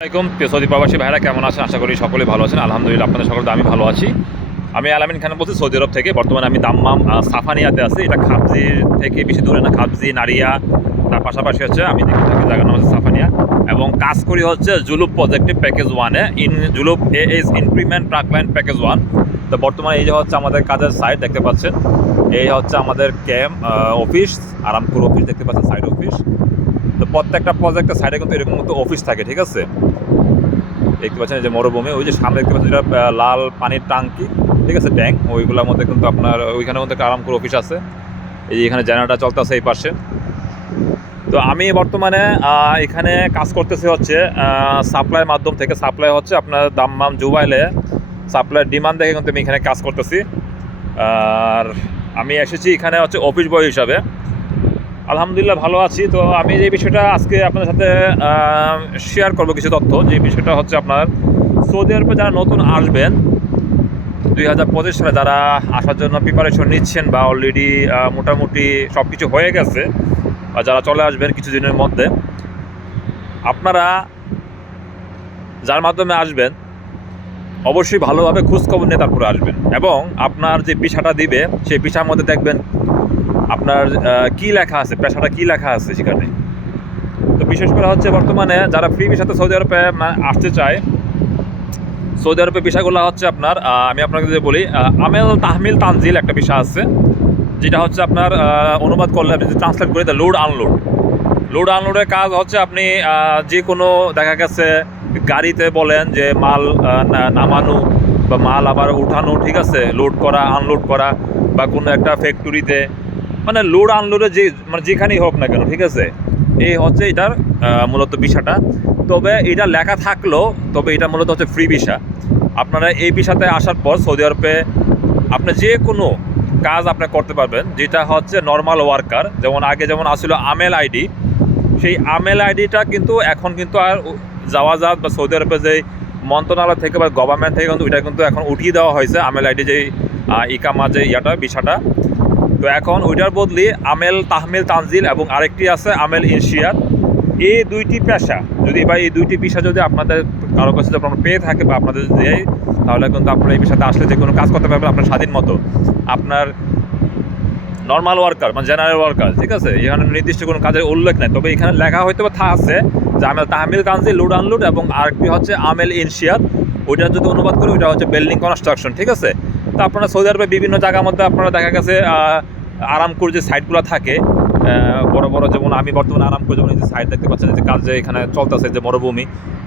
আসসালামাইকুম প্রিয় সৌদি প্রবাসী ভাইরা কেমন আছেন? আশা করি সকলে ভালো আছেন। আলহামদুলিল্লাহ, আপনাদের সকল আমি ভালো আছি। আমি আলামিন খান বলছি, সৌদি আরব থেকে। বর্তমানে আমি দাম্মাম সাফানিয়াতে আছি। এটা খাবজির থেকে বেশি দূরে না, খাবজি, নারিয়া। তার পাশাপাশি হচ্ছে আমি দেখে জায়গার নাম হচ্ছে সাফানিয়া। এবং কাজ করি হচ্ছে জুলুপ প্রজেক্টে প্যাকেজ ওয়ানে ইন, জুলুপ এ এস ইনক্রিমেন্ট ট্রাকলাইন প্যাকেজ ওয়ান তো বর্তমানে এই যে হচ্ছে আমাদের কাজের সাইট দেখতে পাচ্ছেন। এই হচ্ছে আমাদের ক্যাম্প অফিস আরামপুর অফিস দেখতে পাচ্ছেন সাইড অফিস তো প্রত্যেকটা প্রজেক্টের সাইডে কিন্তু এরকম মতো অফিস থাকে, ঠিক আছে? দেখতে পাচ্ছেন যে মরুভূমি, ওই যে সামনে দেখতে পাচ্ছেন যেটা লাল পানির টাঙ্কি ঠিক আছে, ট্যাঙ্ক, ওইগুলোর মধ্যে কিন্তু আপনার, ওইখানের মধ্যে একটা আরামপুর অফিস আছে। এই যে এখানে জেনারেটার চলতেছে এই পাশে। তো আমি বর্তমানে এখানে কাজ করতেছি হচ্ছে সাপ্লাইয়ের মাধ্যম থেকে। সাপ্লাই হচ্ছে আপনার দাম মাম জুবাইলে সাপ্লাইয়ের ডিমান্ড দেখে কিন্তু আমি এখানে কাজ করতেছি। আর আমি এসেছি এখানে হচ্ছে অফিস বয় হিসাবে। আলহামদুলিল্লাহ ভালো আছি। তো আমি যে বিষয়টা আজকে আপনাদের সাথে শেয়ার করব কিছু তথ্য, যে বিষয়টা হচ্ছে আপনার সৌদি আরবে যারা নতুন আসবেন, দুই হাজার পঁচিশ সালে যারা আসার জন্য প্রিপারেশন নিচ্ছেন বা অলরেডি মোটামুটি সব কিছু হয়ে গেছে, বা যারা চলে আসবেন কিছুদিনের মধ্যে, আপনারা যার মাধ্যমে আসবেন, অবশ্যই ভালোভাবে খোঁজখবর নিয়ে তারপরে আসবেন। এবং আপনার যে পিসাটা দিবে, সেই পিসার মধ্যে দেখবেন আপনার কি লেখা আছে? পেশাটা কি লেখা আছে সেখানে? তো বিশেষ করে হচ্ছে বর্তমানে যারা ফ্রি ভিসাতে সৌদি আরবে আসতে চায়, সৌদি আরবে বিষয়গুলো হচ্ছে আপনার আমি আপনাকে যে বলি আমেল তাহমিল তানজিল একটা বিষয় আছে, যেটা হচ্ছে আপনার অনুবাদ করলে আপনি যদি ট্রান্সলেট করে লোড আনলোড লোড আনলোডের কাজ হচ্ছে আপনি যে কোনো, দেখা গেছে গাড়িতে বলেন যে মাল নামানো বা মাল আবার উঠানো, ঠিক আছে? লোড করা আনলোড করা বা কোনো একটা ফ্যাক্টরিতে মানে লোড আনলোডে যে মানে যেখানেই হোক না কেন, ঠিক আছে? এই হচ্ছে এটার মূলত বিষয়টা তবে এটা লেখা থাকলেও তবে এটা মূলত হচ্ছে ফ্রি ভিসা আপনারা এই বিষাতে আসার পর সৌদি আরবে আপনি যে কোনো কাজ আপনি করতে পারবেন, যেটা হচ্ছে নর্মাল ওয়ার্কার যেমন আগে যেমন আসছিল আমেল আইডি সেই আমেল আইডিটা কিন্তু এখন কিন্তু আর উ- যাওয়াজাত বা সৌদি আরবে যে মন্ত্রণালয় থেকে বা গভর্নমেন্ট থেকে কিন্তু এটা কিন্তু এখন উঠিয়ে দেওয়া হয়েছে আমেল আইডি যে ইকামা যে ইয়াটা, বিষাটা। তো এখন ওইটার বদলি আমেল তাহমিল তানজিল এবং আরেকটি আছে আমেল ইনশিয়াত। এই দুইটি পেশা, যদি বা এই দুইটি পেশা যদি আপনাদের কারও কাছে যদি আপনারা পেয়ে থাকে বা আপনাদের যদি দেয়, তাহলে কিন্তু আপনারা এই পেশাতে আসলে যে কোনো কাজ করতে পারবেন আপনার স্বাধীন মতো। আপনার নর্মাল ওয়ার্কার মানে জেনারেল ওয়ার্কার ঠিক আছে? এখানে নির্দিষ্ট কোনো কাজের উল্লেখ নেই। তবে এখানে লেখা হয়তো বা থা আছে যে আমেল তাহমিল তানজিল লোড আনলোড এবং আরেকটি হচ্ছে আমেল ইনশিয়াত। ওইটার যদি অনুবাদ করি, ওইটা হচ্ছে বিল্ডিং কনস্ট্রাকশন ঠিক আছে? তো আপনারা সৌদি আরবে বিভিন্ন জায়গার মধ্যে আপনারা দেখা গেছে আহ, আরামপুর যে সাইটগুলো থাকে বড় বড় যেমন আমি বর্তমানে আরামপুর যেমন এই যে সাইট দেখতে পাচ্ছেন যে কাজ যে এখানে চলতেছে যে মরুভূমি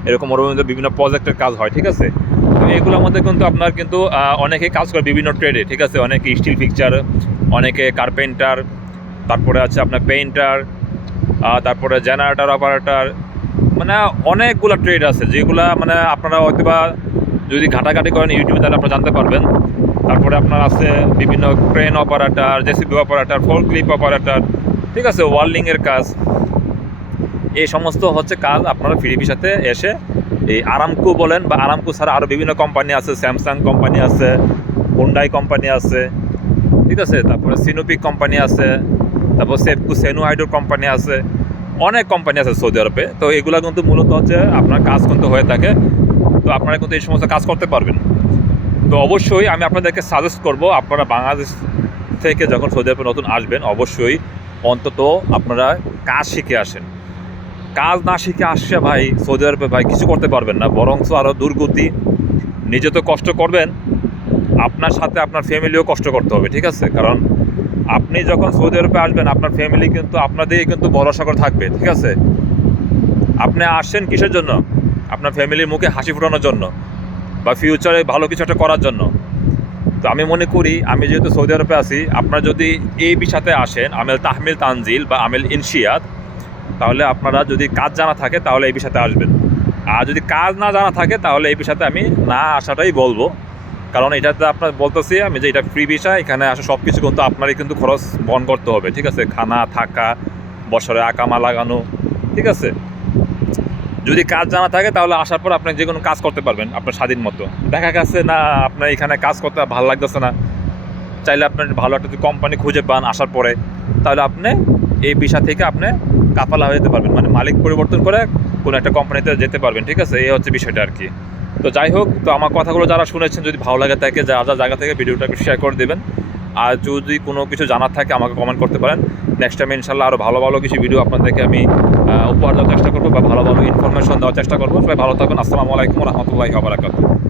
এরকম মরুভূমিতে বিভিন্ন প্রজেক্টের কাজ হয় ঠিক আছে? তো এগুলোর মধ্যে কিন্তু আপনার কিন্তু অনেকে কাজ করে বিভিন্ন ট্রেডে ঠিক আছে? অনেকে স্টিল পিকচার অনেকে কার্পেন্টার তারপরে আছে আপনার পেইন্টার তারপরে জেনারেটার অপারেটার মানে অনেকগুলো ট্রেড আছে যেগুলা মানে আপনারা হয়তো বা যদি ঘাটাঘাটি করেন ইউটিউবে, তাহলে আপনারা জানতে পারবেন। তারপরে আপনার আছে বিভিন্ন crane operator, JCB operator, forklift operator, ঠিক আছে ওয়ার্লিংয়ের কাজ। এই সমস্ত হচ্ছে কাজ আপনারা ফ্রি ভিসাতে এসে এই আরামকো বলেন বা আরামকো ছাড়া আরও বিভিন্ন কোম্পানি আছে স্যামসাং কোম্পানি আছে হুন্ডাই কোম্পানি আছে, ঠিক আছে, তারপরে সিনোপিক কোম্পানি আছে, তারপর সেফকু সেনু হাইডোর কোম্পানি আছে, অনেক কোম্পানি আছে সৌদি আরবে তো এগুলো কিন্তু মূলত হচ্ছে আপনার কাজ কিন্তু হয়ে থাকে। তো আপনারা কিন্তু এই সমস্ত কাজ করতে পারবেন। তো অবশ্যই আমি আপনাদেরকে সাজেস্ট করব, আপনারা বাংলাদেশ থেকে যখন সৌদি আরবে নতুন আসবেন, অবশ্যই অন্তত আপনারা কাজ শিখে আসেন। কাজ না শিখে আসছে ভাই, সৌদি আরবে ভাই কিছু করতে পারবেন না, বরঞ্চ আরও দুর্গতি, নিজে তো কষ্ট করবেন, আপনার সাথে আপনার ফ্যামিলিও কষ্ট করতে হবে, ঠিক আছে? কারণ আপনি যখন সৌদি আরবে আসবেন, আপনার ফ্যামিলি কিন্তু আপনাদেরই কিন্তু ভরসা করে থাকবে, ঠিক আছে? আপনি আসছেন কিসের জন্য? আপনার ফ্যামিলির মুখে হাসি ফোটানোর জন্য বা ফিউচারে ভালো কিছু একটা করার জন্য। তো আমি মনে করি, আমি যেহেতু সৌদি আরবে আছি, আপনারা যদি এই বিষাতে আসেন, আমেল তাহমিল তানজিল বা আমেল ইনশিয়াত, তাহলে আপনারা যদি কাজ জানা থাকে, তাহলে এই বিষাতে আসবেন। আর যদি কাজ না জানা থাকে, তাহলে এই বিষাতে আমি না আসাটাই বলব। কারণ এটাতে আপনার বলতেছি আমি যে এটা ফ্রি বিষয় এখানে আসা সব কিছু কিন্তু আপনারই কিন্তু খরচ বহন করতে হবে, ঠিক আছে? খানা, থাকা, বছরে আকামা লাগানো ঠিক আছে? যদি কাজ জানা থাকে, তাহলে আসার পর আপনি যে কোনো কাজ করতে পারবেন আপনার স্বাধীন মতো। দেখা গেছে না, আপনার এখানে কাজ করতে ভালো লাগতেছে না। চাইলে আপনার ভালো একটা যদি কোম্পানি খুঁজে পান আসার পরে, তাহলে আপনি এই বিষয় থেকে আপনি কাফালা হয়ে যেতে পারবেন। মানে মালিক পরিবর্তন করে কোনো একটা কোম্পানিতে যেতে পারবেন, ঠিক আছে? এই হচ্ছে বিষয়টা আর কি। তো যাই হোক, তো আমার কথাগুলো যারা শুনেছেন, যদি ভালো লাগে থাকে যা যা জায়গা থেকে ভিডিওটা শেয়ার করে দেবেন। আর যদি কোনো কিছু জানার থাকে, আমাকে কমেন্ট করতে পারেন। নেক্সট টাইম ইনশাল্লাহ আরও ভালো ভালো কিছু ভিডিও আপনাদেরকে আমি উপহার দেওয়ার চেষ্টা করব বা ভালো ভালো ইনফরমেশন দেওয়ার চেষ্টা করব। সবাই ভালো থাকুন আসসালামু আলাইকুম রহমতুল্লাহ আবরাকাতুহ